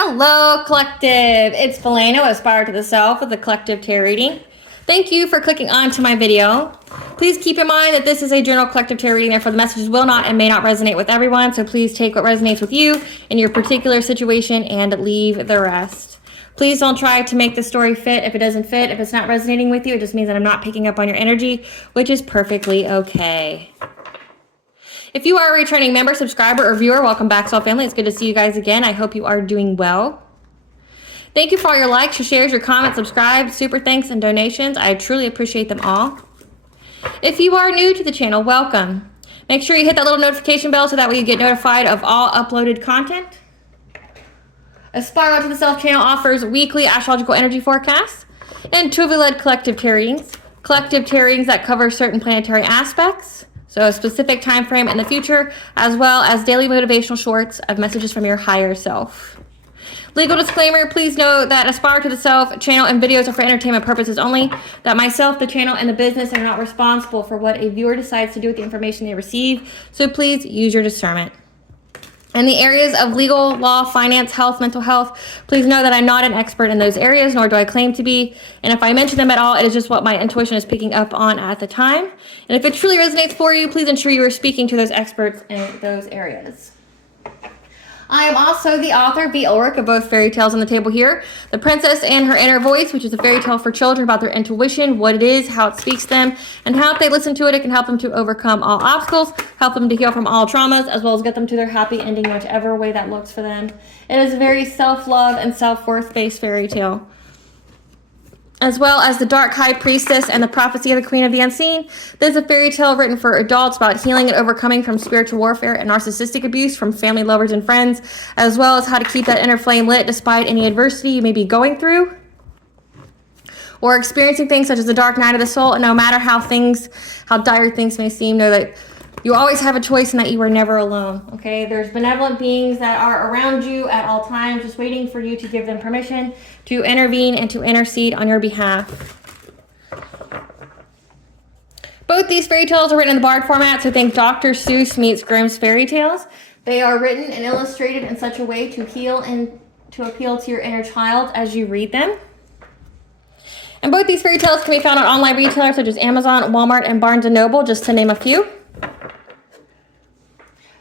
Hello, Collective. It's Felano, Aspire to the Self with the Collective Tarot Reading. Thank you for clicking on to my video. Please keep in mind that this is a general collective tarot reading, therefore the messages will not and may not resonate with everyone, so please take what resonates with you in your particular situation and leave the rest. Please don't try to make the story fit if it doesn't fit. If it's not resonating with you, it just means that I'm not picking up on your energy, which is perfectly okay. If you are a returning member, subscriber, or viewer, welcome back, Soul Family. It's good to see you guys again. I hope you are doing well. Thank you for all your likes, your shares, your comments, subscribes, super thanks, and donations. I truly appreciate them all. If you are new to the channel, welcome. Make sure you hit that little notification bell so that way you get notified of all uploaded content. Aspire to the Self channel offers weekly astrological energy forecasts and intuitively-led collective tarot readings. Collective tarot readings that cover certain planetary aspects, so a specific time frame in the future, as well as daily motivational shorts of messages from your higher self. Legal disclaimer, please note that Aspire to the Self channel and videos are for entertainment purposes only, that myself, the channel, and the business are not responsible for what a viewer decides to do with the information they receive, so please use your discernment. In the areas of legal, law, finance, health, mental health, please know that I'm not an expert in those areas, nor do I claim to be. And if I mention them at all, it is just what my intuition is picking up on at the time. And if it truly resonates for you, please ensure you are speaking to those experts in those areas. I am also the author, V. Ulrich, of both fairy tales on the table here. The Princess and Her Inner Voice, which is a fairy tale for children about their intuition, what it is, how it speaks to them, and how if they listen to it, it can help them to overcome all obstacles, help them to heal from all traumas, as well as get them to their happy ending, whichever way that looks for them. It is a very self-love and self-worth based fairy tale. As well as The Dark High Priestess and The Prophecy of the Queen of the Unseen. This is a fairy tale written for adults about healing and overcoming from spiritual warfare and narcissistic abuse from family, lovers, and friends, as well as how to keep that inner flame lit despite any adversity you may be going through or experiencing things such as the dark night of the soul. And no matter how dire things may seem, know that you always have a choice and that you are never alone, okay? There's benevolent beings that are around you at all times, just waiting for you to give them permission to intervene and to intercede on your behalf. Both these fairy tales are written in the Bard format, so think Dr. Seuss meets Grimm's fairy tales. They are written and illustrated in such a way to heal and to appeal to your inner child as you read them. And both these fairy tales can be found on online retailers such as Amazon, Walmart, and Barnes & Noble, just to name a few.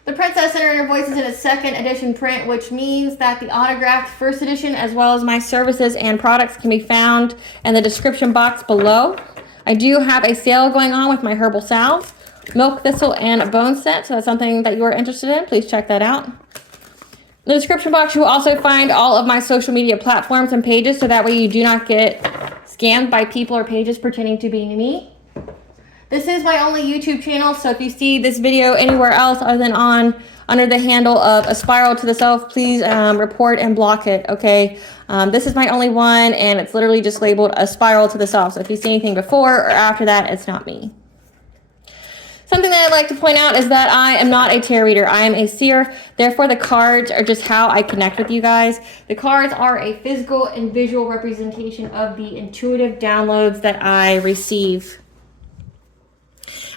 The Princess and Her Inner Voice is in its second edition print, which means that the autographed first edition, as well as my services and products, can be found in the description box below. I do have a sale going on with my Herbal Salves, Milk Thistle, and Bone Set, so that's something that you are interested in. Please check that out. In the description box, you will also find all of my social media platforms and pages, so that way you do not get scammed by people or pages pretending to be me. This is my only YouTube channel, so if you see this video anywhere else other than under the handle of Aspire to the Self, please report and block it, okay? This is my only one, and it's literally just labeled Aspire to the Self, so if you see anything before or after that, it's not me. Something that I'd like to point out is that I am not a tarot reader. I am a seer. Therefore, the cards are just how I connect with you guys. The cards are a physical and visual representation of the intuitive downloads that I receive.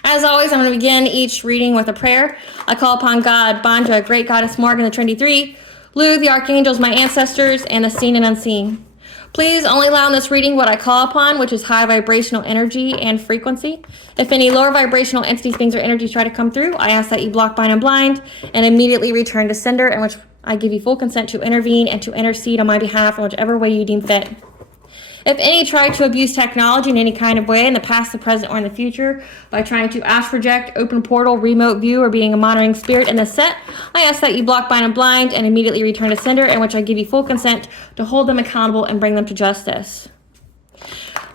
As always, I'm going to begin each reading with a prayer. I call upon God, Banja, Great Goddess Morgan, the Trinity Three, Lu, the Archangels, my ancestors, and the seen and unseen. Please only allow in this reading what I call upon, which is high vibrational energy and frequency. If any lower vibrational entities, beings, or energies try to come through, I ask that you block, bind, and blind, and immediately return to sender, in which I give you full consent to intervene and to intercede on my behalf in whichever way you deem fit. If any try to abuse technology in any kind of way in the past, the present, or in the future by trying to ask, project, open portal, remote view, or being a monitoring spirit in this set, I ask that you block, bind, and blind and immediately return to sender, in which I give you full consent to hold them accountable and bring them to justice.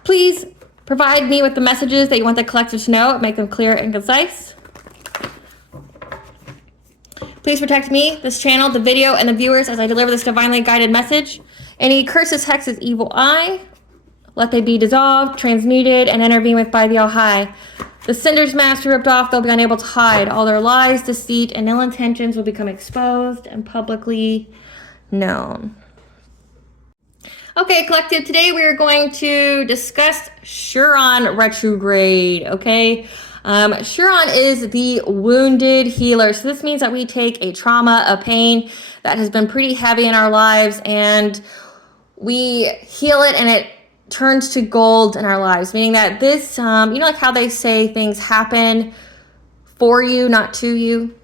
Please provide me with the messages that you want the collective to know and make them clear and concise. Please protect me, this channel, the video, and the viewers as I deliver this divinely guided message. Any curses, hexes, evil eye, let they be dissolved, transmuted, and intervened with by the All-High. The sender's mask be ripped off, they'll be unable to hide. All their lies, deceit, and ill intentions will become exposed and publicly known. Okay, collective, today we are going to discuss Chiron retrograde, okay? Chiron is the wounded healer. So this means that we take a trauma, a pain that has been pretty heavy in our lives, and we heal it, and it turns to gold in our lives. Meaning that this, like how they say things happen for you, not to you.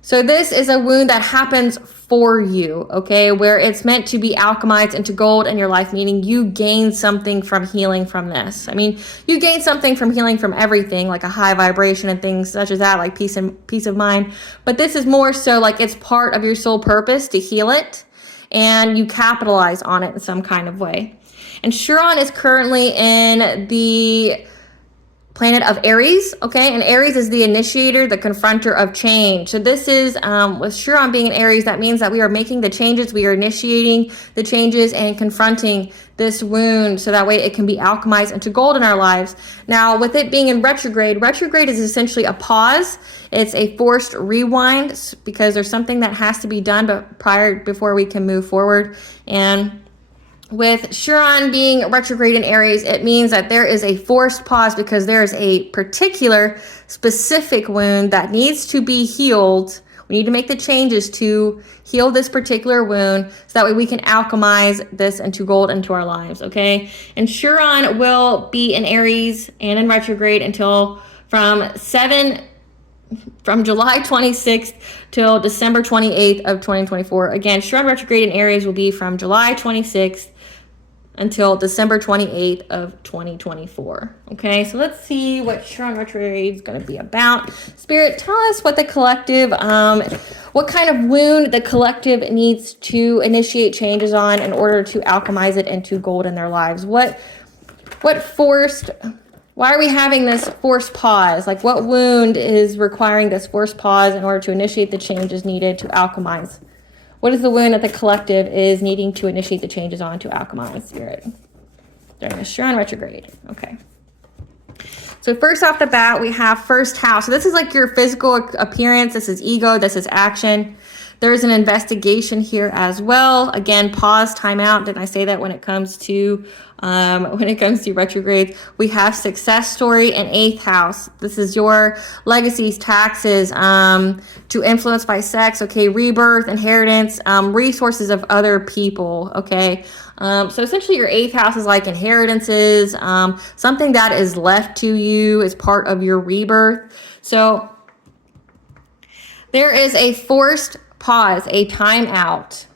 So this is a wound that happens for you, okay, where it's meant to be alchemized into gold in your life, meaning you gain something from healing from this. I mean, you gain something from healing from everything, like a high vibration and things such as that, like peace of mind. But this is more so like it's part of your soul purpose to heal it, and you capitalize on it in some kind of way. And Chiron is currently in the planet of Aries, okay? And Aries is the initiator, the confronter of change. So this is, with Chiron being in Aries, that means that we are making the changes, we are initiating the changes and confronting this wound so that way it can be alchemized into gold in our lives. Now, with it being in retrograde is essentially a pause. It's a forced rewind because there's something that has to be done before we can move forward. And with Chiron being retrograde in Aries, it means that there is a forced pause because there is a particular specific wound that needs to be healed. We need to make the changes to heal this particular wound so that way we can alchemize this into gold into our lives, okay? And Chiron will be in Aries and in retrograde until from July 26th till December 28th of 2024. Again, Chiron retrograde in Aries will be from July 26th until December 28th of 2024. Okay, so let's see what Chiron retrograde is going to be about. Spirit, tell us what the collective, what kind of wound the collective needs to initiate changes on in order to alchemize it into gold in their lives. Why are we having this forced pause? Like, what wound is requiring this forced pause in order to initiate the changes needed to alchemize? What is the wound that the collective is needing to initiate the changes on to alchemize, Spirit, during the Chiron retrograde? Okay. So first off the bat, we have first house. So this is like your physical appearance. This is ego. This is action. There's an investigation here as well. Again, pause, time out. Didn't I say that when it comes to retrogrades? We have success story and eighth house. This is your legacies, taxes, to influence by sex, okay, rebirth, inheritance, resources of other people, okay. So essentially your eighth house is like inheritances, something that is left to you as part of your rebirth. So there is a forced pause, a timeout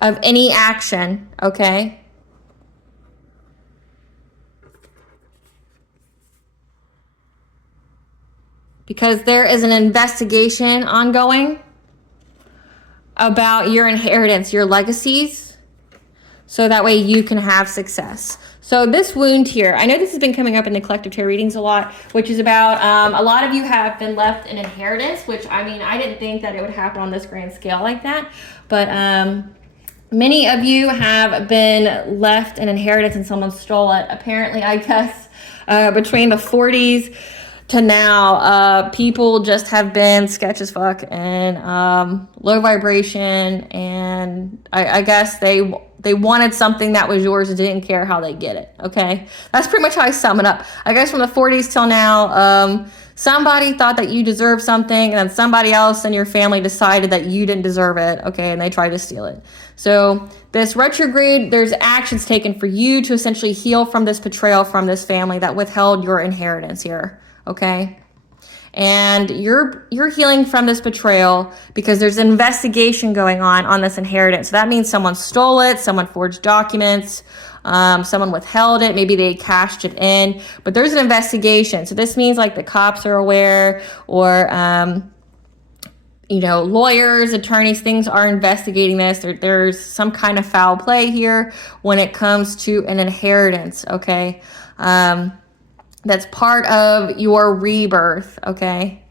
of any action, okay? Because there is an investigation ongoing about your inheritance, your legacies, so that way you can have success. So this wound here, I know this has been coming up in the collective tarot readings a lot, which is about a lot of you have been left an inheritance, which, I mean, I didn't think that it would happen on this grand scale like that, but many of you have been left an inheritance and someone stole it. Apparently, I guess, between the 40s to now, people just have been sketch as fuck and low vibration, and I guess they wanted something that was yours and didn't care how they get it, okay? That's pretty much how I sum it up. I guess from the 40s till now, somebody thought that you deserved something, and then somebody else in your family decided that you didn't deserve it, okay, and they tried to steal it. So this retrograde, there's actions taken for you to essentially heal from this betrayal from this family that withheld your inheritance here, okay? And you're healing from this betrayal because there's an investigation going on this inheritance. So that means someone stole it, someone forged documents, someone withheld it, maybe they cashed it in, but there's an investigation. So this means like the cops are aware, or lawyers, attorneys, things are investigating this. There's some kind of foul play here when it comes to an inheritance, okay? That's part of your rebirth, okay?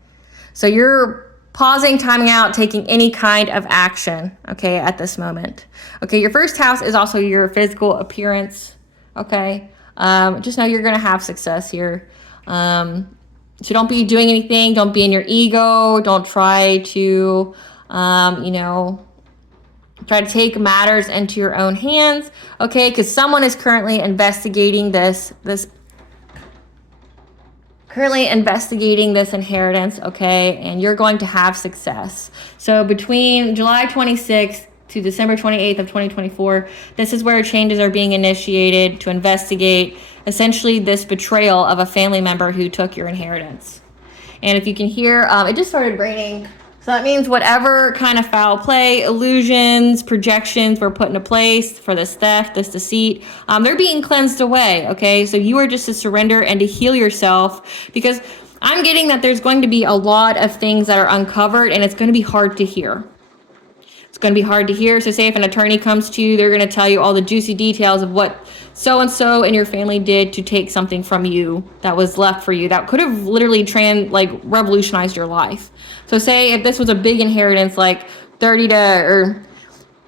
So you're pausing, timing out, taking any kind of action, okay, at this moment. Okay, your first house is also your physical appearance, okay? Just know you're going to have success here. So don't be doing anything. Don't be in your ego. Don't try to, try to take matters into your own hands, okay? Because someone is currently investigating this currently investigating this inheritance, okay, and you're going to have success. So between July 26th to December 28th of 2024, this is where changes are being initiated to investigate essentially this betrayal of a family member who took your inheritance. And if you can hear, it just started raining. So that means whatever kind of foul play, illusions, projections were put into place for this theft, this deceit, they're being cleansed away, okay? So you are just to surrender and to heal yourself, because I'm getting that there's going to be a lot of things that are uncovered, and it's going to be hard to hear. It's going to be hard to hear. So say if an attorney comes to you, they're going to tell you all the juicy details of what so-and-so and your family did to take something from you that was left for you that could have literally revolutionized your life. So say if this was a big inheritance, like $300,000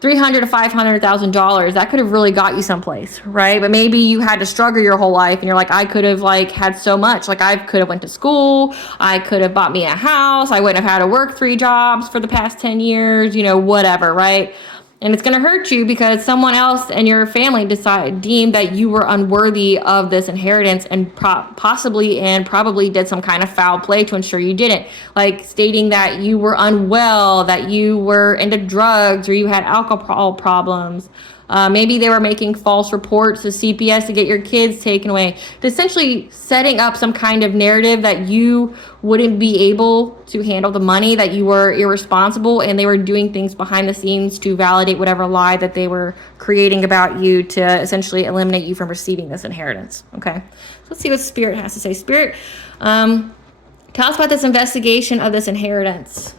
to $500,000, that could have really got you someplace, right? But maybe you had to struggle your whole life, and you're like, I could have had so much. Like, I could have went to school, I could have bought me a house, I wouldn't have had to work 3 jobs for the past 10 years, whatever, right? And it's going to hurt you because someone else in your family deemed that you were unworthy of this inheritance, and possibly and probably did some kind of foul play to ensure you didn't, like stating that you were unwell, that you were into drugs, or you had alcohol problems. Maybe they were making false reports to CPS to get your kids taken away, essentially setting up some kind of narrative that you wouldn't be able to handle the money, that you were irresponsible, and they were doing things behind the scenes to validate whatever lie that they were creating about you to essentially eliminate you from receiving this inheritance. Okay, so let's see what Spirit has to say. Spirit, tell us about this investigation of this inheritance.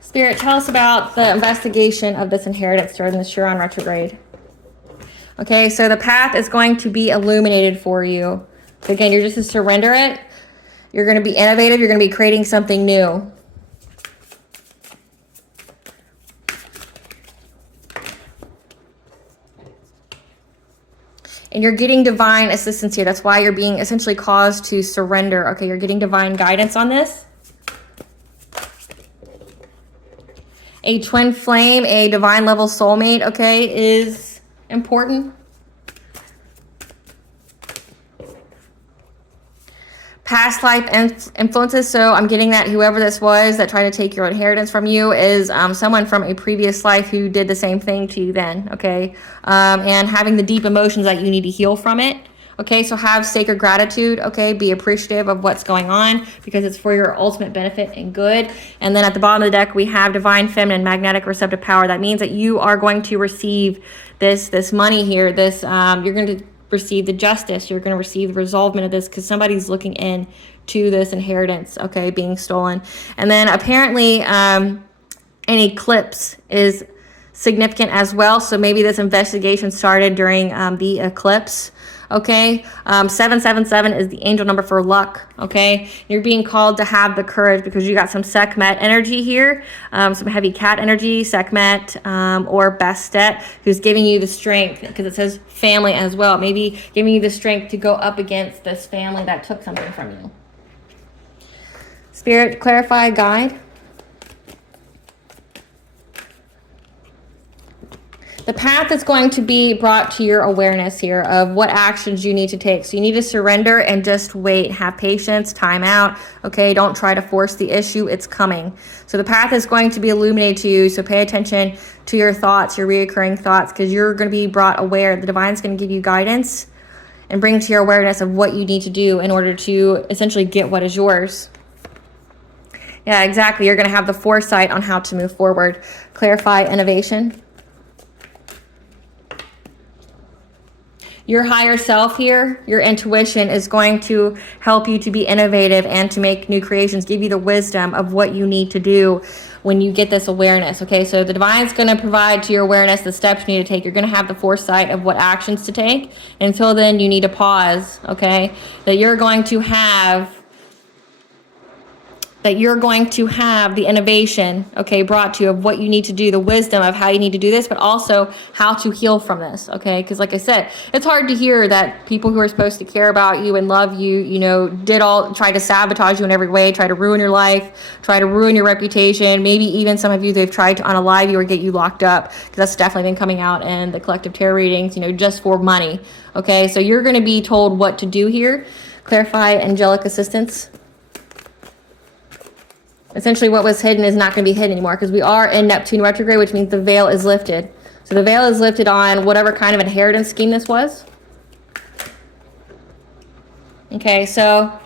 Spirit, tell us about the investigation of this inheritance during the Chiron retrograde. Okay, so the path is going to be illuminated for you. So again, you're just to surrender it. You're going to be innovative. You're going to be creating something new. And you're getting divine assistance here. That's why you're being essentially caused to surrender. Okay, you're getting divine guidance on this. A twin flame, a divine level soulmate, okay, is important. Past life influences. So I'm getting that whoever this was that tried to take your inheritance from you is someone from a previous life who did the same thing to you then, okay? And having the deep emotions that you need to heal from it. Okay, so have sacred gratitude, okay? Be appreciative of what's going on because it's for your ultimate benefit and good. And then at the bottom of the deck, we have divine feminine magnetic receptive power. That means that you are going to receive this money here. You're going to receive the justice. You're going to receive the resolvement of this because somebody's looking in to this inheritance, okay, being stolen. And then apparently an eclipse is significant as well. So maybe this investigation started during the eclipse. Okay, 777 is the angel number for luck. Okay, you're being called to have the courage because you got some Sekhmet energy here, some heavy cat energy, Sekhmet or Bastet, who's giving you the strength because it says family as well. Maybe giving you the strength to go up against this family that took something from you. Spirit, clarify, guide. The path is going to be brought to your awareness here of what actions you need to take. So you need to surrender and just wait. Have patience, time out. Okay, don't try to force the issue. It's coming. So the path is going to be illuminated to you. So pay attention to your thoughts, your reoccurring thoughts, because you're going to be brought aware. The divine's going to give you guidance and bring to your awareness of what you need to do in order to essentially get what is yours. Yeah, exactly. You're going to have the foresight on how to move forward. Clarify innovation. Your higher self here, your intuition is going to help you to be innovative and to make new creations, give you the wisdom of what you need to do when you get this awareness, okay? So the divine's going to provide to your awareness the steps you need to take. You're going to have the foresight of what actions to take. Until then, you need to pause, okay? That you're going to have that you're going to have the innovation, okay, brought to you of what you need to do, the wisdom of how you need to do this, but also how to heal from this, okay? Because like I said, it's hard to hear that people who are supposed to care about you and love you, you know, try to sabotage you in every way, try to ruin your life, try to ruin your reputation. Maybe even some of you, they've tried to unalive you or get you locked up, because that's definitely been coming out in the collective tarot readings, you know, just for money, okay? So you're going to be told what to do here. Clarify angelic assistance. Essentially, what was hidden is not going to be hidden anymore, because we are in Neptune retrograde, which means the veil is lifted. So the veil is lifted on whatever kind of inheritance scheme this was. Okay, so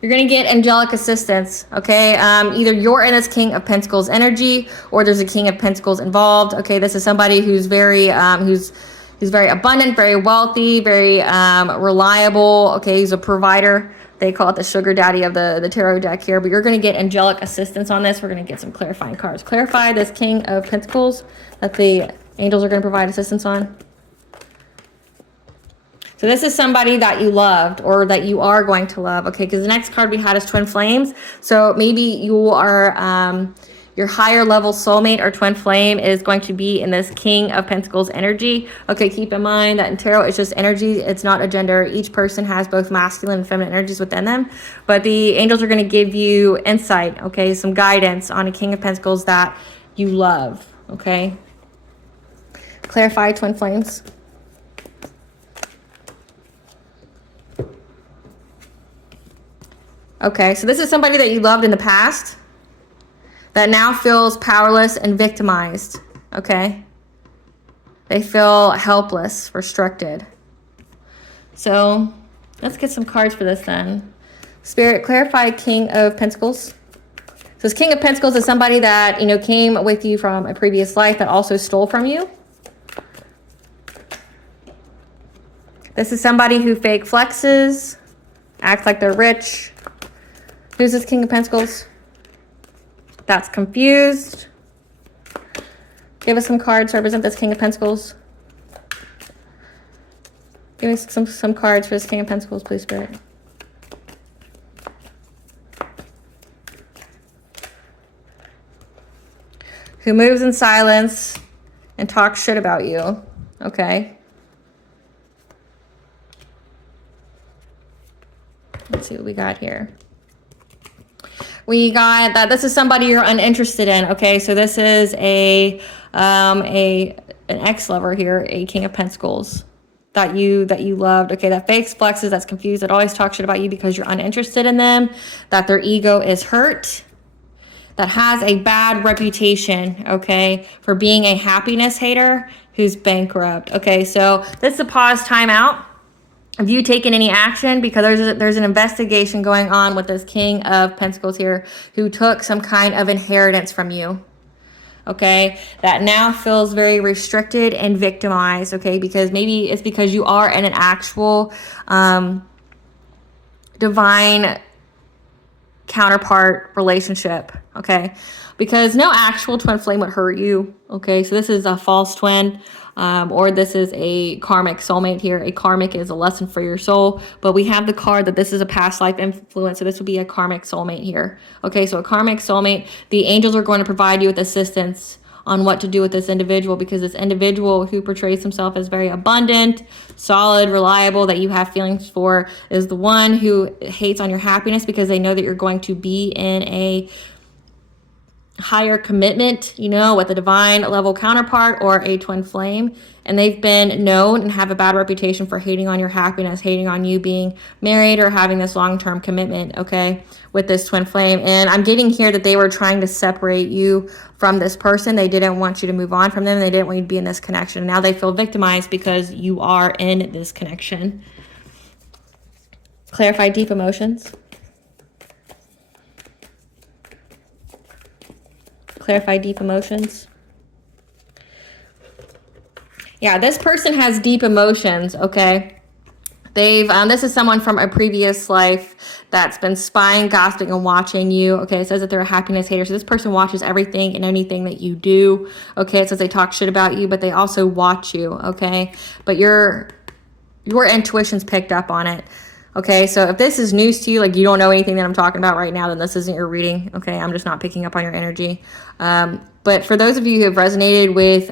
you're going to get angelic assistance, okay? Either you're in this King of Pentacles energy, or there's a King of Pentacles involved. Okay, this is somebody who's very who's very abundant, very wealthy, very reliable. Okay, he's a provider. They call it the sugar daddy of the tarot deck here, but you're going to get angelic assistance on this. We're going to get some clarifying cards. Clarify this King of Pentacles that the angels are going to provide assistance on. So this is somebody that you loved, or that you are going to love, okay? Because the next card we had is Twin Flames. So maybe you are, your higher level soulmate or twin flame is going to be in this King of Pentacles energy. Okay, keep in mind that in tarot, it's just energy. It's not a gender. Each person has both masculine and feminine energies within them. But the angels are going to give you insight, okay? Some guidance on a King of Pentacles that you love, okay? Clarify twin flames. Okay, so this is somebody that you loved in the past that now feels powerless and victimized, okay? They feel helpless, restricted. So let's get some cards for this then. Spirit, clarify King of Pentacles. So this King of Pentacles is somebody that, you know, came with you from a previous life that also stole from you. This is somebody who fake flexes, acts like they're rich. Who's this King of Pentacles? That's confused. Give us some cards to represent this King of Pentacles. Give us some cards for this King of Pentacles, please, Spirit. Who moves in silence and talks shit about you. Okay. Let's see what we got here. We got that this is somebody you're uninterested in. Okay, so this is an ex-lover here, a King of Pentacles that you loved. Okay, that fakes, flexes, that's confused, that always talks shit about you because you're uninterested in them, that their ego is hurt, that has a bad reputation, okay, for being a happiness hater who's bankrupt. Okay, so this is a pause timeout. Have you taken any action? Because there's an investigation going on with this King of Pentacles here who took some kind of inheritance from you. Okay, that now feels very restricted and victimized. Okay, because maybe it's because you are in an actual divine counterpart relationship. Okay, because no actual twin flame would hurt you. Okay, so this is a false twin. Or this is a karmic soulmate here. A karmic is a lesson for your soul, but we have the card that this is a past life influence, so this would be a karmic soulmate here. Okay, so a karmic soulmate, the angels are going to provide you with assistance on what to do with this individual, because this individual who portrays himself as very abundant, solid, reliable, that you have feelings for, is the one who hates on your happiness because they know that you're going to be in a higher commitment, you know, with a divine level counterpart or a twin flame, and they've been known and have a bad reputation for hating on your happiness, hating on you being married or having this long-term commitment, okay, with this twin flame. And I'm getting here that they were trying to separate you from this person. They didn't want you to move on from them. They didn't want you to be in this connection. Now they feel victimized because you are in this connection. Clarify deep emotions. Clarify deep emotions. Yeah, this person has deep emotions, okay? They've, this is someone from a previous life that's been spying, gossiping, and watching you, okay? It says that they're a happiness hater, so this person watches everything and anything that you do, okay? It says they talk shit about you, but they also watch you, okay? But your intuition's picked up on it. Okay, so if this is news to you, like you don't know anything that I'm talking about right now, then this isn't your reading. Okay, I'm just not picking up on your energy. But for those of you who have resonated with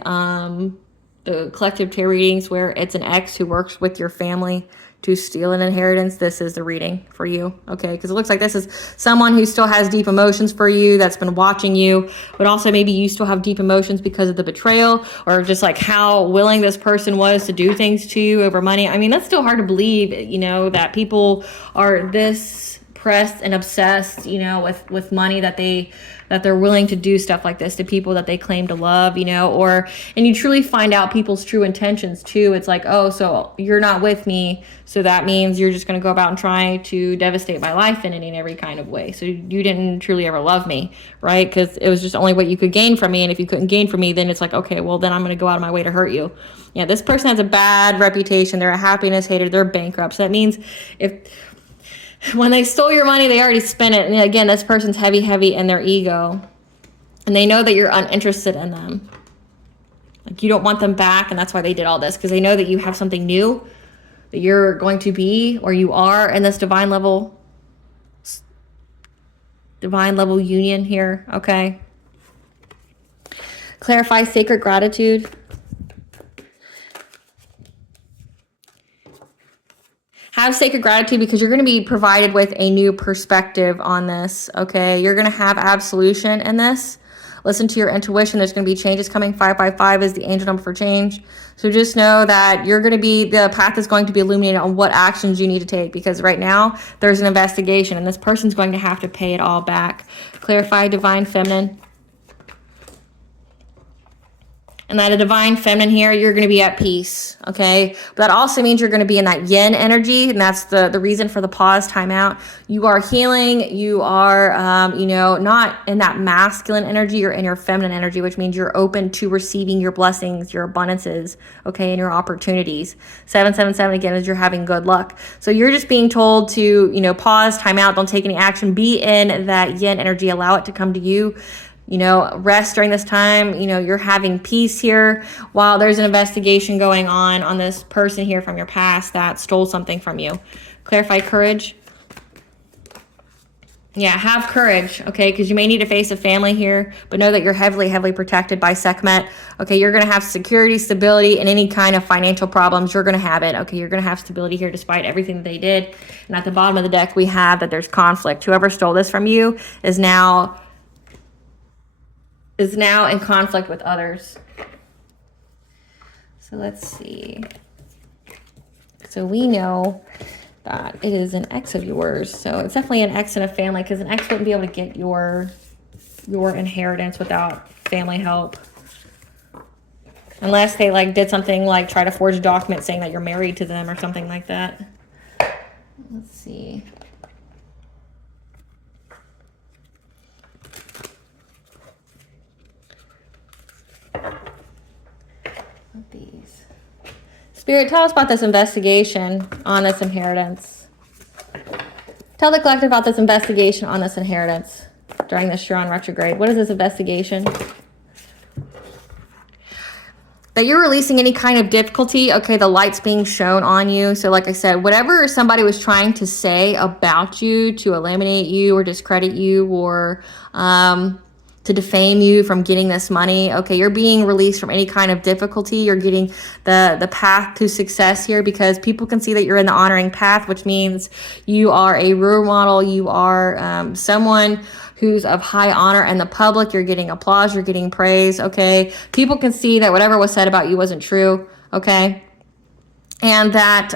the collective tarot readings where it's an ex who works with your family to steal an inheritance, this is the reading for you. Okay, because it looks like this is someone who still has deep emotions for you, that's been watching you, but also maybe you still have deep emotions because of the betrayal, or just like how willing this person was to do things to you over money. I mean, that's still hard to believe, you know, that people are this pressed and obsessed, you know, with money, that they're willing to do stuff like this to people that they claim to love, you know, and you truly find out people's true intentions too. It's like, oh, so you're not with me, so that means you're just going to go about and try to devastate my life in any and every kind of way. So you didn't truly ever love me, right? Because it was just only what you could gain from me. And if you couldn't gain from me, then it's like, okay, well, then I'm going to go out of my way to hurt you. Yeah, this person has a bad reputation. They're a happiness hater. They're bankrupt. So that means when they stole your money, they already spent it. And again, this person's heavy in their ego. And they know that you're uninterested in them. Like you don't want them back. And that's why they did all this. Because they know that you have something new that you're going to be, or you are in this divine level union here. Okay. Clarify sacred gratitude. Have sacred gratitude because you're going to be provided with a new perspective on this, okay? You're going to have absolution in this. Listen to your intuition. There's going to be changes coming. 555 is the angel number for change. So just know that the path is going to be illuminated on what actions you need to take, because right now there's an investigation and this person's going to have to pay it all back. Clarify divine feminine. And that a divine feminine here, you're going to be at peace, okay? But that also means you're going to be in that yin energy, and that's the reason for the pause, time out. You are healing. You are, you know, not in that masculine energy. You're in your feminine energy, which means you're open to receiving your blessings, your abundances, okay, and your opportunities. 777, again, is you're having good luck. So you're just being told to, you know, pause, time out, don't take any action. Be in that yin energy. Allow it to come to you. You know, rest during this time. You know, you're having peace here while there's an investigation going on this person here from your past that stole something from you. Clarify courage. Yeah, have courage, okay, because you may need to face a family here, but know that you're heavily protected by Sekhmet. Okay, you're going to have security, stability, and any kind of financial problems, you're going to have it. Okay, you're going to have stability here despite everything that they did. And at the bottom of the deck, we have that there's conflict. Whoever stole this from you is now in conflict with others. So let's see. So we know that it is an ex of yours. So it's definitely an ex in a family, because an ex wouldn't be able to get your inheritance without family help. Unless they like did something like try to forge a document saying that you're married to them or something like that. Let's see. These. Spirit, tell us about this investigation on this inheritance. Tell the collective about this investigation on this inheritance during this Chiron retrograde. What is this investigation? That you're releasing any kind of difficulty. Okay, the light's being shown on you. So like I said, whatever somebody was trying to say about you to eliminate you or discredit you or to defame you from getting this money. Okay, you're being released from any kind of difficulty. You're getting the path to success here, because people can see that you're in the honoring path, which means you are a role model. You are someone who's of high honor in the public. You're getting applause. You're getting praise. Okay, people can see that whatever was said about you wasn't true. Okay, and that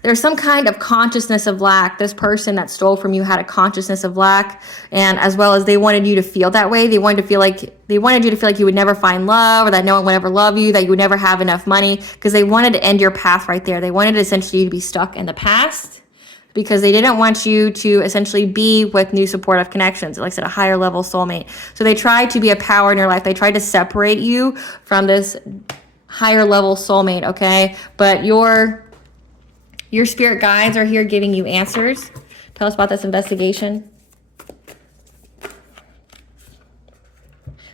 there's some kind of consciousness of lack. This person that stole from you had a consciousness of lack, and as well as they wanted you to feel that way. They wanted you to feel like you would never find love, or that no one would ever love you, that you would never have enough money, because they wanted to end your path right there. They wanted essentially you to be stuck in the past, because they didn't want you to essentially be with new supportive connections, like I said, a higher level soulmate. So they tried to be a power in your life. They tried to separate you from this higher level soulmate, okay? But your spirit guides are here giving you answers. Tell us about this investigation.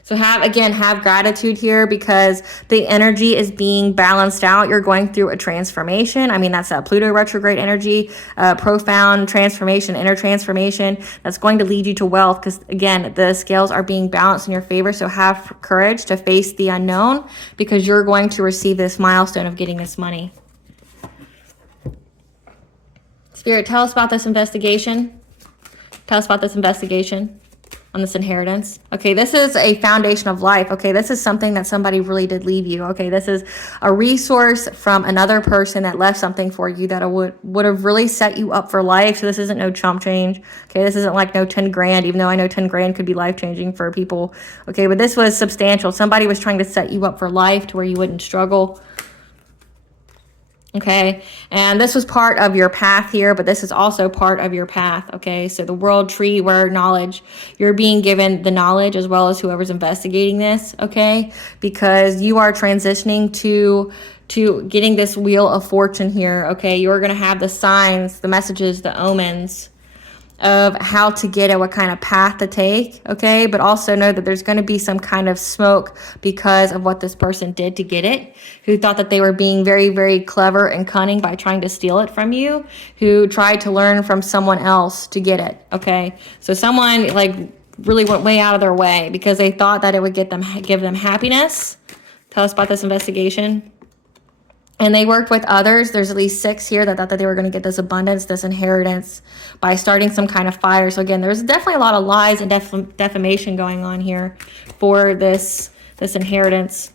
So So have gratitude here because the energy is being balanced out. You're going through a transformation. I mean, that's that Pluto retrograde energy, profound transformation, inner transformation that's going to lead you to wealth because, again, the scales are being balanced in your favor. So have courage to face the unknown because you're going to receive this milestone of getting this money. Spirit, tell us about this investigation. Tell us about this investigation on this inheritance. Okay, this is a foundation of life. Okay, this is something that somebody really did leave you. Okay, this is a resource from another person that left something for you that would have really set you up for life. So this isn't no chump change. Okay, this isn't like no 10 grand, even though I know 10 grand could be life changing for people. Okay, but this was substantial. Somebody was trying to set you up for life to where you wouldn't struggle. Okay, and this was part of your path here, but this is also part of your path. Okay, so the world tree where knowledge, you're being given the knowledge as well as whoever's investigating this. Okay, because you are transitioning to getting this wheel of fortune here. Okay, you're going to have the signs, the messages, the omens of how to get it, what kind of path to take, okay? But also know that there's going to be some kind of smoke because of what this person did to get it, who thought that they were being very, very clever and cunning by trying to steal it from you, who tried to learn from someone else to get it, okay? So someone like really went way out of their way because they thought that it would give them happiness. Tell us about this investigation. And they worked with others. There's at least 6 here that thought that they were going to get this abundance, this inheritance by starting some kind of fire. So again, there's definitely a lot of lies and defamation going on here for this inheritance.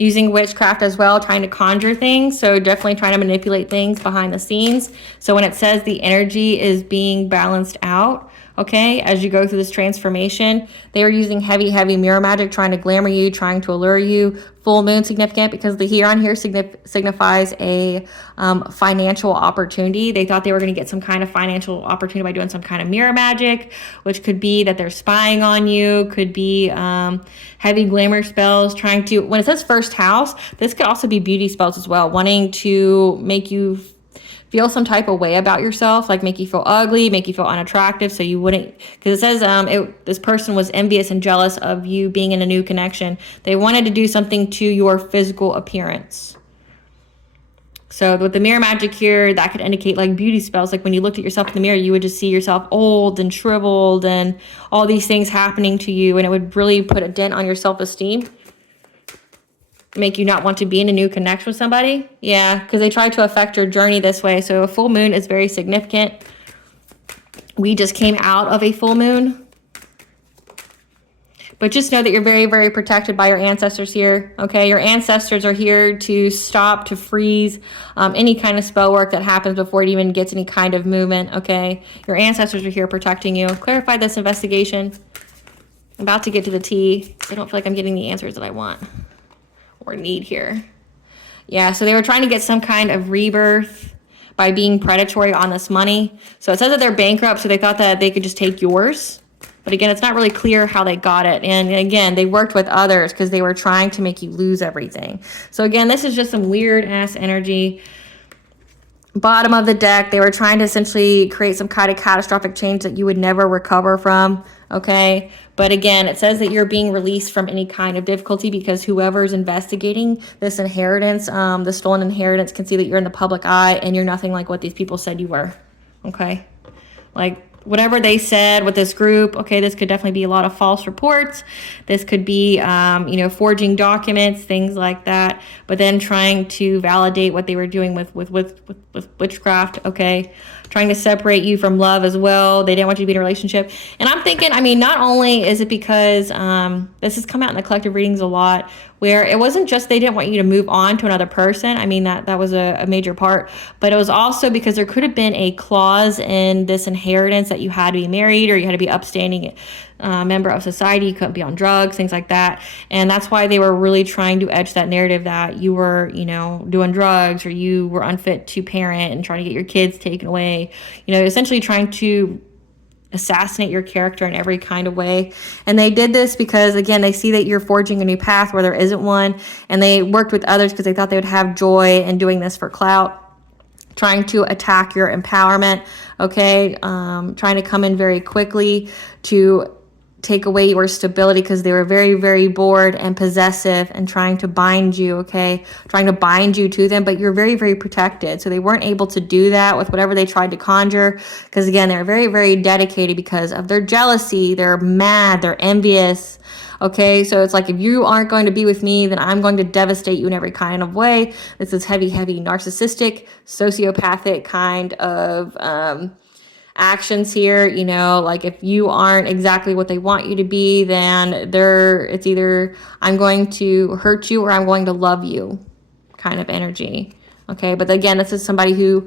Using witchcraft as well, trying to conjure things. So definitely trying to manipulate things behind the scenes. So when it says the energy is being balanced out, okay, as you go through this transformation, they are using heavy, heavy mirror magic, trying to glamour you, trying to allure you. Full moon significant because the Chiron here signifies a financial opportunity. They thought they were going to get some kind of financial opportunity by doing some kind of mirror magic, which could be that they're spying on you, could be heavy glamour spells, trying to, when it says first house, this could also be beauty spells as well, wanting to make you feel some type of way about yourself, like make you feel ugly, make you feel unattractive, so you wouldn't, because it says this person was envious and jealous of you being in a new connection. They wanted to do something to your physical appearance. So with the mirror magic here, that could indicate like beauty spells. Like when you looked at yourself in the mirror, you would just see yourself old and shriveled and all these things happening to you, and it would really put a dent on your self-esteem. Make you not want to be in a new connection with somebody. Yeah, because they try to affect your journey this way. So a full moon is very significant. We just came out of a full moon. But just know that you're very, very protected by your ancestors here. Okay, your ancestors are here to stop, to freeze any kind of spell work that happens before it even gets any kind of movement. Okay, your ancestors are here protecting you. Clarify this investigation. I'm about to get to the T. I don't feel like I'm getting the answers that I want or need here. Yeah, so they were trying to get some kind of rebirth by being predatory on this money. So it says that they're bankrupt, so they thought that they could just take yours. But again, it's not really clear how they got it. And again, they worked with others because they were trying to make you lose everything. So again, this is just some weird ass energy. Bottom of the deck, they were trying to essentially create some kind of catastrophic change that you would never recover from. Okay, but again, it says that you're being released from any kind of difficulty because whoever's investigating this inheritance, the stolen inheritance, can see that you're in the public eye and you're nothing like what these people said you were. Okay, like whatever they said with this group, okay, this could definitely be a lot of false reports. This could be, forging documents, things like that. But then trying to validate what they were doing with witchcraft, okay, trying to separate you from love as well. They didn't want you to be in a relationship. And I'm thinking, not only is it because this has come out in the collective readings a lot, where it wasn't just they didn't want you to move on to another person. That was a major part. But it was also because there could have been a clause in this inheritance that you had to be married or you had to be upstanding member of society. You couldn't be on drugs, things like that. And that's why they were really trying to edge that narrative that you were, doing drugs or you were unfit to parent and trying to get your kids taken away. Essentially trying to assassinate your character in every kind of way. And they did this because, again, they see that you're forging a new path where there isn't one. And they worked with others because they thought they would have joy in doing this for clout, trying to attack your empowerment, okay? Trying to come in very quickly to take away your stability because they were very, very bored and possessive and trying to bind you, okay? Trying to bind you to them, but you're very, very protected. So they weren't able to do that with whatever they tried to conjure because, again, they're very, very dedicated because of their jealousy. They're mad. They're envious. Okay, so it's like, if you aren't going to be with me, then I'm going to devastate you in every kind of way. This is heavy, heavy narcissistic, sociopathic kind of actions here. You know, like if you aren't exactly what they want you to be, then it's either I'm going to hurt you or I'm going to love you kind of energy. Okay, but again, this is somebody who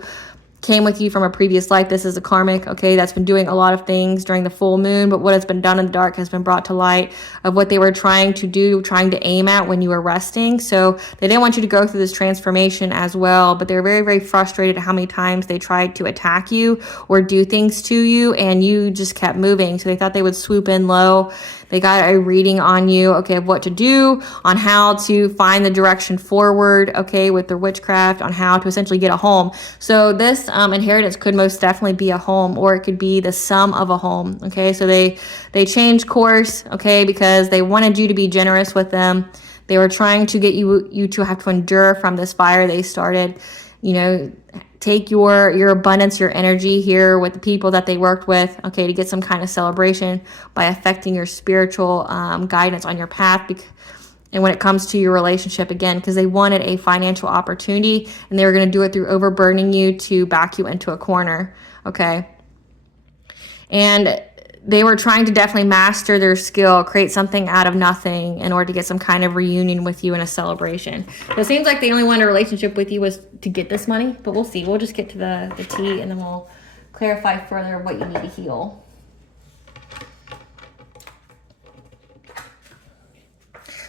came with you from a previous life. This is a karmic, okay, that's been doing a lot of things during the full moon, but what has been done in the dark has been brought to light of what they were trying to do, trying to aim at when you were resting. So they didn't want you to go through this transformation as well, but they're very, very frustrated at how many times they tried to attack you or do things to you, and you just kept moving. So they thought they would swoop in low. They got a reading on you, okay, of what to do, on how to find the direction forward, okay, with their witchcraft, on how to essentially get a home. So this inheritance could most definitely be a home, or it could be the sum of a home, okay? So they changed course, okay, because they wanted you to be generous with them. They were trying to get you to have to endure from this fire they started, you know. Take your abundance, your energy here with the people that they worked with, okay, to get some kind of celebration by affecting your spiritual guidance on your path. And when it comes to your relationship, again, because they wanted a financial opportunity, and they were going to do it through overburdening you to back you into a corner, okay? And they were trying to definitely master their skill, create something out of nothing in order to get some kind of reunion with you in a celebration. So it seems like they only wanted a relationship with you was to get this money, but we'll see. We'll just get to the tea, and then we'll clarify further what you need to heal.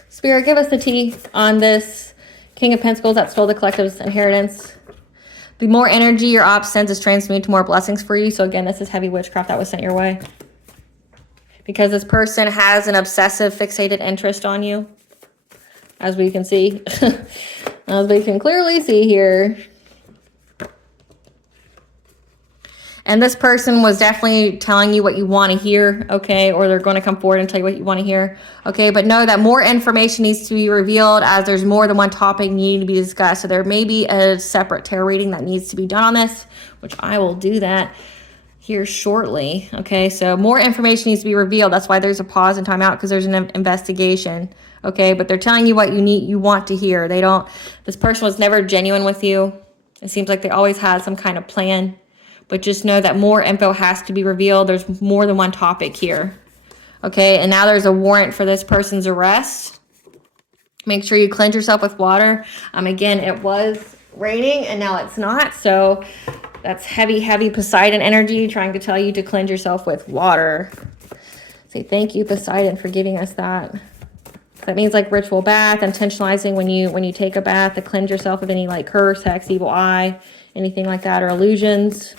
Spirit, give us the tea on this King of Pentacles that stole the collective's inheritance. The more energy your op sends is transmuted to more blessings for you. So again, this is heavy witchcraft that was sent your way. Because this person has an obsessive, fixated interest on you. As we can see. As we can clearly see here. And this person was definitely telling you what you want to hear, okay? Or they're going to come forward and tell you what you want to hear, okay? But know that more information needs to be revealed as there's more than one topic needing to be discussed. So there may be a separate tarot reading that needs to be done on this, which I will do that here shortly, okay? So more information needs to be revealed. That's why there's a pause and time out, because there's an investigation, okay? But they're telling you what you want to hear. This person was never genuine with you. It seems like they always had some kind of plan. But just know that more info has to be revealed. There's more than one topic here. Okay, and now there's a warrant for this person's arrest. Make sure you cleanse yourself with water. Again, it was raining and now it's not. So that's heavy, heavy Poseidon energy trying to tell you to cleanse yourself with water. Say thank you, Poseidon, for giving us that. That means like ritual bath, intentionalizing when you take a bath to cleanse yourself of any like curse, hex, evil eye, anything like that, or illusions.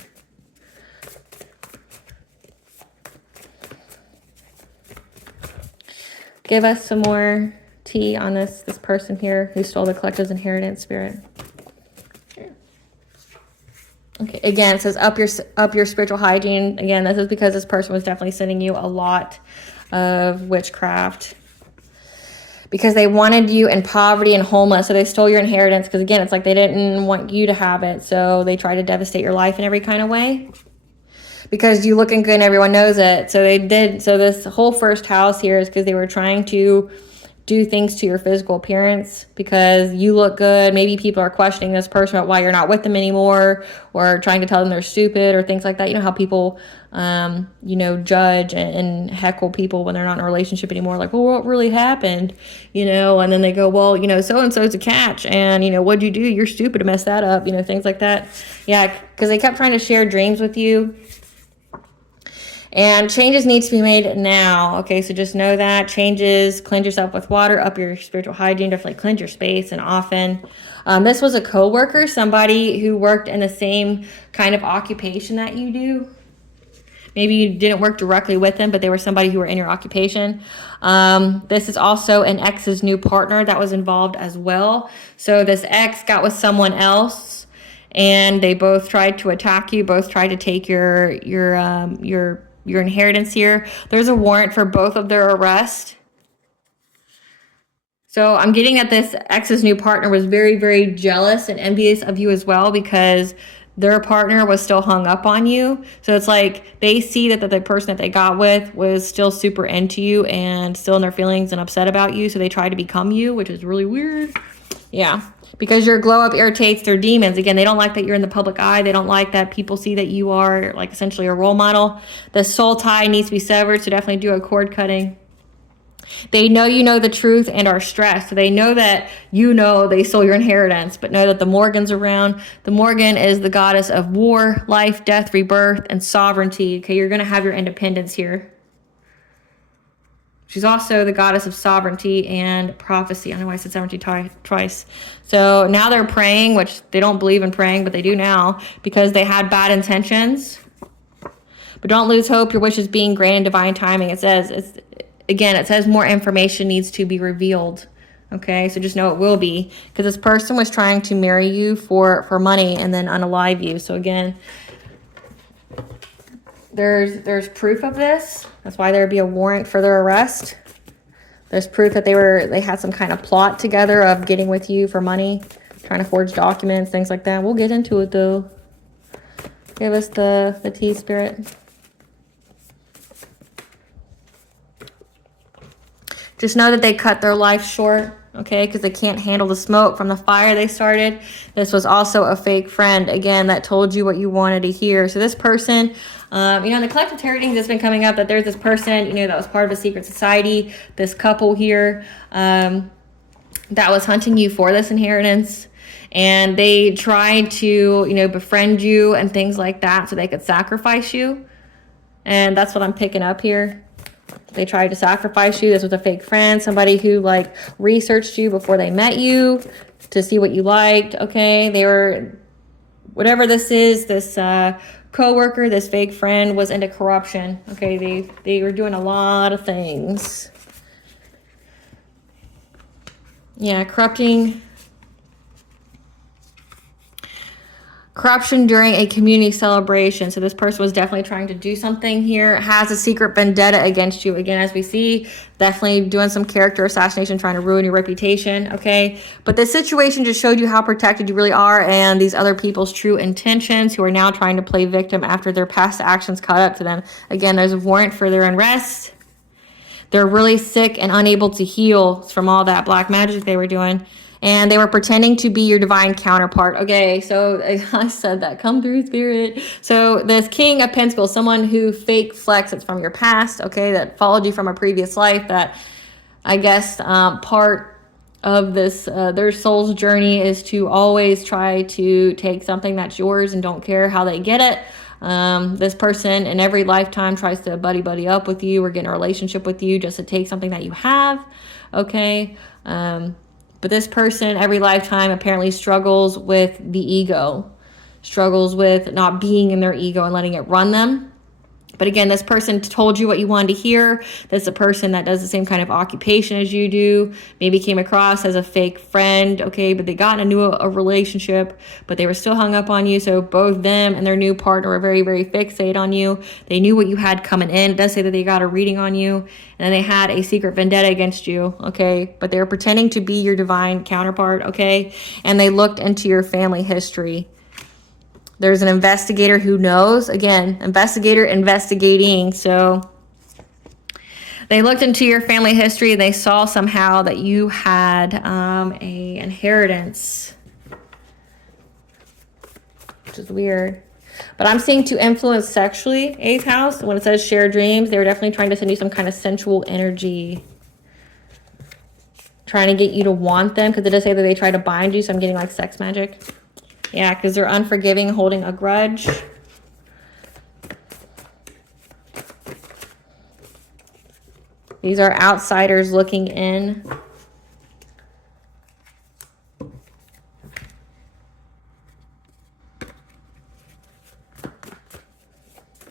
Give us some more tea on this person here who stole the collective's inheritance, Spirit. Okay, again, it says up your spiritual hygiene. Again, this is because this person was definitely sending you a lot of witchcraft. Because they wanted you in poverty and homeless, so they stole your inheritance. Because again, it's like they didn't want you to have it, so they tried to devastate your life in every kind of way. Because you looking good and everyone knows it. So they did. So this whole first house here is because they were trying to do things to your physical appearance because you look good. Maybe people are questioning this person about why you're not with them anymore, or trying to tell them they're stupid or things like that. You know how people, judge and heckle people when they're not in a relationship anymore. Like, well, what really happened? And then they go, well, so-and-so's a catch. And, what'd you do? You're stupid to mess that up. Things like that. Yeah, because they kept trying to share dreams with you. And changes need to be made now. Okay, so just know that. Changes, cleanse yourself with water, up your spiritual hygiene, definitely cleanse your space and often. This was a co-worker, somebody who worked in the same kind of occupation that you do. Maybe you didn't work directly with them, but they were somebody who were in your occupation. This is also an ex's new partner that was involved as well. So this ex got with someone else. and they both tried to attack you, both tried to take your inheritance here. There's a warrant for both of their arrest. So I'm getting that this ex's new partner was very, very jealous and envious of you as well, because their partner was still hung up on you. So it's like they see that the person that they got with was still super into you and still in their feelings and upset about you. So they try to become you, which is really weird. Yeah, because your glow up irritates their demons. Again, they don't like that you're in the public eye. They don't like that people see that you are like essentially a role model. The soul tie needs to be severed, so definitely do a cord cutting. They know you know the truth and are stressed. So they know that you know they stole your inheritance, but know that the Morgan's around. The Morgan is the goddess of war, life, death, rebirth, and sovereignty. Okay, you're going to have your independence here. She's also the goddess of sovereignty and prophecy. I don't know why I said sovereignty twice. So now they're praying, which they don't believe in praying, but they do now, because they had bad intentions. But don't lose hope. Your wish is being granted in divine timing. It says, again, it says more information needs to be revealed. Okay, so just know it will be, because this person was trying to marry you for money and then unalive you. So again, there's proof of this. That's why there would be a warrant for their arrest. There's proof that they had some kind of plot together of getting with you for money, trying to forge documents, things like that. We'll get into it though. Give us the tea, Spirit. Just know that they cut their life short, okay, because they can't handle the smoke from the fire they started. This was also a fake friend, again, that told you what you wanted to hear. So this person, in the collective tarot readings, it's been coming up that there's this person, that was part of a secret society, this couple here that was hunting you for this inheritance. And they tried to, befriend you and things like that so they could sacrifice you. And that's what I'm picking up here. They tried to sacrifice you. This was a fake friend, somebody who researched you before they met you to see what you liked. Okay, they were, whatever this is, this co-worker, this fake friend was into corruption. Okay, they were doing a lot of things. Yeah, corruption during a community celebration. So this person was definitely trying to do something here, has a secret vendetta against you. Again, as we see, definitely doing some character assassination, trying to ruin your reputation, okay? But this situation just showed you how protected you really are and these other people's true intentions, who are now trying to play victim after their past actions caught up to them. Again, there's a warrant for their unrest. They're really sick and unable to heal from all that black magic they were doing. And they were pretending to be your divine counterpart. Okay, so I said that. Come through, Spirit. So this King of Pentacles, someone who fake flexes from your past, okay, that followed you from a previous life, that I guess part of this, their soul's journey is to always try to take something that's yours and don't care how they get it. This person in every lifetime tries to buddy up with you or get in a relationship with you just to take something that you have, okay? But this person every lifetime apparently struggles with the ego, struggles with not being in their ego and letting it run them. But again, this person told you what you wanted to hear. That's a person that does the same kind of occupation as you do. Maybe came across as a fake friend, okay, but they got into a relationship, but they were still hung up on you. So both them and their new partner were very, very fixated on you. They knew what you had coming in. It does say that they got a reading on you, and then they had a secret vendetta against you, okay? But they were pretending to be your divine counterpart, okay? And they looked into your family history. There's an investigator who knows. Again, investigator investigating. So they looked into your family history and they saw somehow that you had a inheritance, which is weird. But I'm seeing to influence sexually, 8th house. When it says share dreams, they were definitely trying to send you some kind of sensual energy, trying to get you to want them, because it does say that they try to bind you. So I'm getting like sex magic. Yeah, because they're unforgiving, holding a grudge. These are outsiders looking in.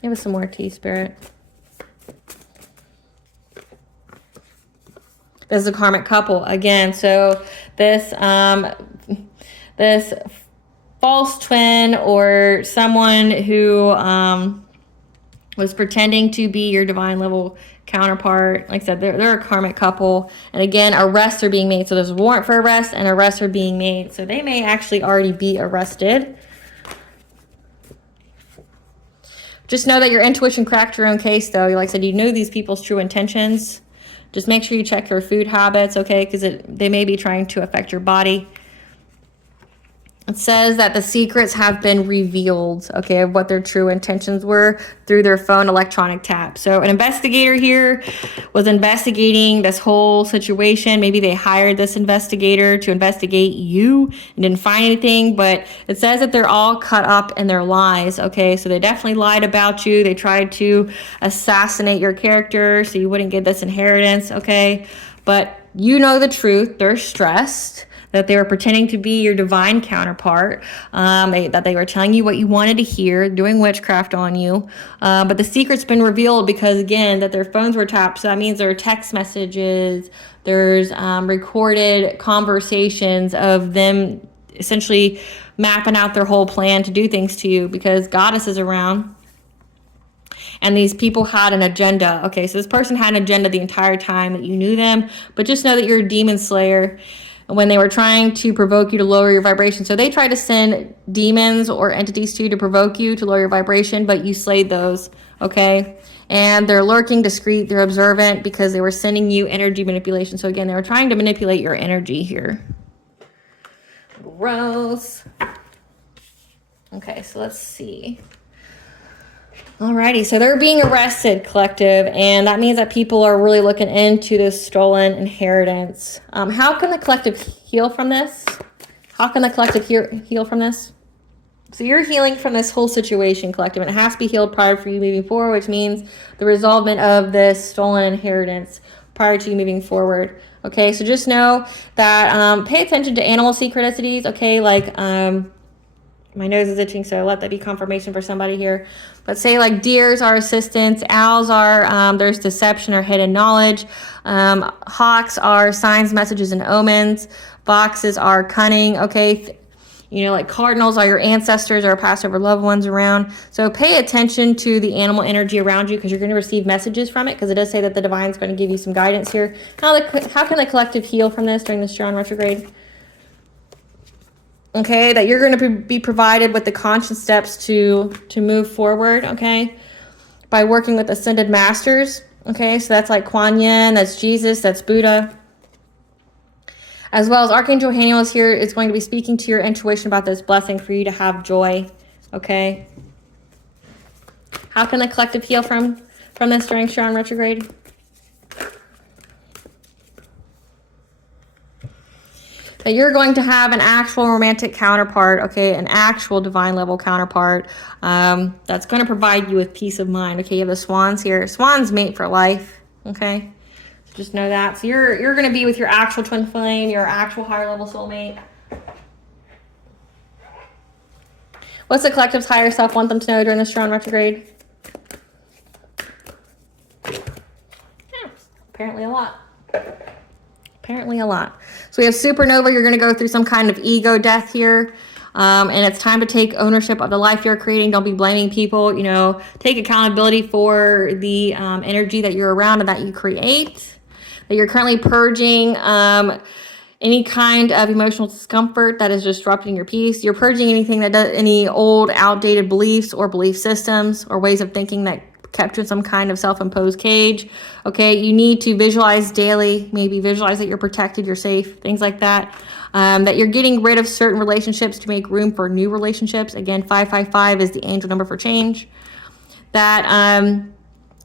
Give us some more tea, Spirit. This is a karmic couple again. So this this false twin or someone who was pretending to be your divine level counterpart. Like I said, they're a karmic couple. And again, arrests are being made. So there's a warrant for arrest and arrests are being made. So they may actually already be arrested. Just know that your intuition cracked your own case, though. Like I said, you know these people's true intentions. Just make sure you check your food habits, okay? Because they may be trying to affect your body. It says that the secrets have been revealed, okay, of what their true intentions were through their phone electronic tap. So an investigator here was investigating this whole situation. Maybe they hired this investigator to investigate you and didn't find anything, but it says that they're all cut up in their lies, okay? So they definitely lied about you. They tried to assassinate your character so you wouldn't get this inheritance, okay? But you know the truth. They're stressed that they were pretending to be your divine counterpart, that they were telling you what you wanted to hear, doing witchcraft on you. But the secret's been revealed because, again, that their phones were tapped. So that means there are text messages, there's recorded conversations of them essentially mapping out their whole plan to do things to you because Goddess is around. And these people had an agenda. Okay, so this person had an agenda the entire time that you knew them. But just know that you're a demon slayer when they were trying to provoke you to lower your vibration. So they tried to send demons or entities to you to provoke you to lower your vibration, but you slayed those, okay? And they're lurking, discreet, they're observant because they were sending you energy manipulation. So again, they were trying to manipulate your energy here. Gross. Okay, so let's see. Alrighty, so they're being arrested, collective, and that means that people are really looking into this stolen inheritance. How can the collective heal from this? How can the collective heal from this? So you're healing from this whole situation, collective, and it has to be healed prior for you moving forward, which means the resolvement of this stolen inheritance prior to you moving forward. Okay, so just know that pay attention to animal synchronicities, okay, like my nose is itching, so let that be confirmation for somebody here. But say like deers are assistants, owls are, there's deception or hidden knowledge. Hawks are signs, messages, and omens. Foxes are cunning, okay? You know, like cardinals are your ancestors or past over loved ones around. So pay attention to the animal energy around you because you're going to receive messages from it because it does say that the divine is going to give you some guidance here. How can the collective heal from this during this Chiron retrograde? Okay, that you're going to be provided with the conscious steps to move forward, okay, by working with ascended masters, okay, so that's like Kuan Yin, that's Jesus, that's Buddha, as well as Archangel Haniel is here, is going to be speaking to your intuition about this blessing for you to have joy, okay. How can the collective heal from this during Chiron retrograde? That you're going to have an actual romantic counterpart, okay, an actual divine level counterpart that's going to provide you with peace of mind, okay? You have the swans here. Swans mate for life, okay? So just know that. So you're going to be with your actual twin flame, your actual higher level soulmate. What's the collective's higher self want them to know during this Chiron retrograde? Yeah, apparently a lot. Apparently a lot. So we have supernova. You're going to go through some kind of ego death here. And it's time to take ownership of the life you're creating. Don't be blaming people. You know, take accountability for the energy that you're around and that you create. That you're currently purging any kind of emotional discomfort that is disrupting your peace. You're purging anything that does any old, outdated beliefs or belief systems or ways of thinking that kept you in some kind of self-imposed cage. Okay, you need to visualize daily, maybe visualize that you're protected, you're safe, things like that. That you're getting rid of certain relationships to make room for new relationships. Again, 555 is the angel number for change. That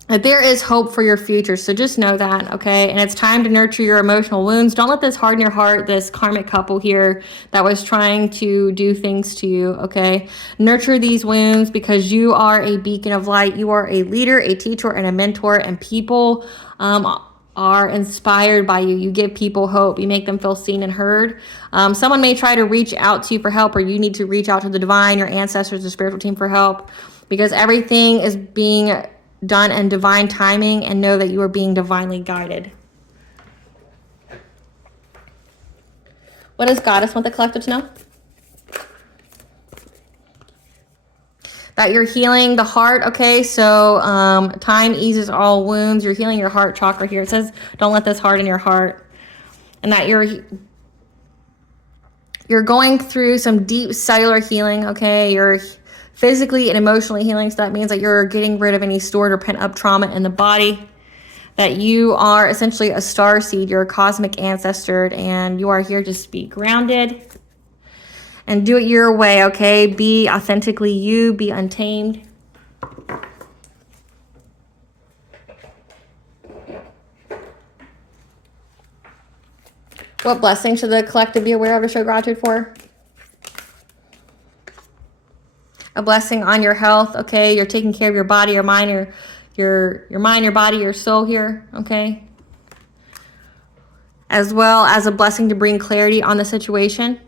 there is hope for your future. So just know that, okay? And it's time to nurture your emotional wounds. Don't let this harden your heart, this karmic couple here that was trying to do things to you, okay? Nurture these wounds because you are a beacon of light. You are a leader, a teacher, and a mentor, and people are inspired by you. You give people hope. You make them feel seen and heard. Someone may try to reach out to you for help, or you need to reach out to the divine, your ancestors, the spiritual team for help, because everything is being done in divine timing, and know that you are being divinely guided. What does Goddess want the collective to know? that you're healing the heart, okay? So time eases all wounds. You're healing your heart chakra here. It says, don't let this harden your heart. And that you're going through some deep cellular healing, okay? You're physically and emotionally healing. So that means that you're getting rid of any stored or pent up trauma in the body. That you are essentially a star seed. You're a cosmic ancestor, and you are here to be grounded. And do it your way, okay? Be authentically you. Be untamed. What blessing should the collective be aware of to show gratitude for? A blessing on your health, okay? You're taking care of your body, your mind, your mind, your body, your soul here, okay? As well as a blessing to bring clarity on the situation,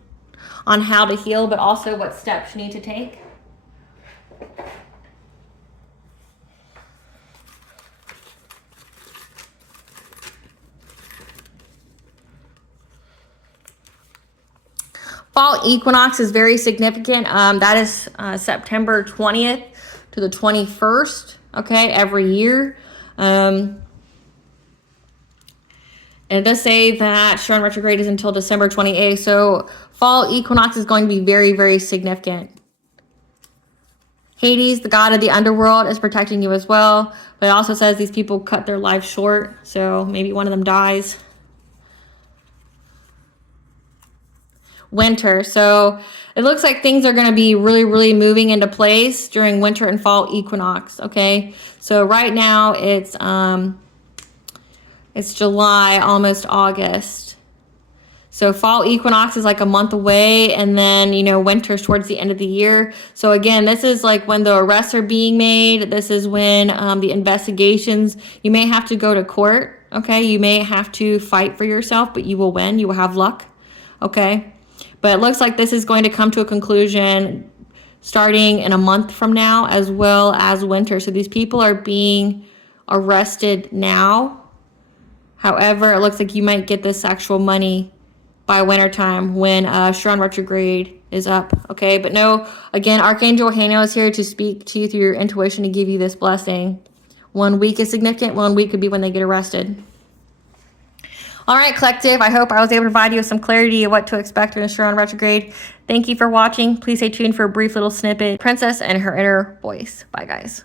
on how to heal, but also what steps you need to take. Fall equinox is very significant. That is September 20th to the 21st, okay, every year. And it does say that Chiron retrograde is until December 28th. So fall equinox is going to be very, very significant. Hades, the god of the underworld, is protecting you as well. But it also says these people cut their life short. So maybe one of them dies. Winter. So it looks like things are going to be really, really moving into place during winter and fall equinox. Okay. So right now it's July, almost August. So fall equinox is like a month away, and then, you know, winter's towards the end of the year. So again, this is like when the arrests are being made. This is when the investigations, you may have to go to court. Okay. You may have to fight for yourself, but you will win. You will have luck. Okay. But it looks like this is going to come to a conclusion starting in a month from now, as well as winter. So these people are being arrested now. However, it looks like you might get this actual money by wintertime when Chiron retrograde is up. Okay, but no, again, Archangel Haniel is here to speak to you through your intuition to give you this blessing. 1 week is significant. 1 week could be when they get arrested. All right, collective, I hope I was able to provide you with some clarity of what to expect in a Chiron retrograde. Thank you for watching. Please stay tuned for a brief little snippet. Princess and her inner voice. Bye, guys.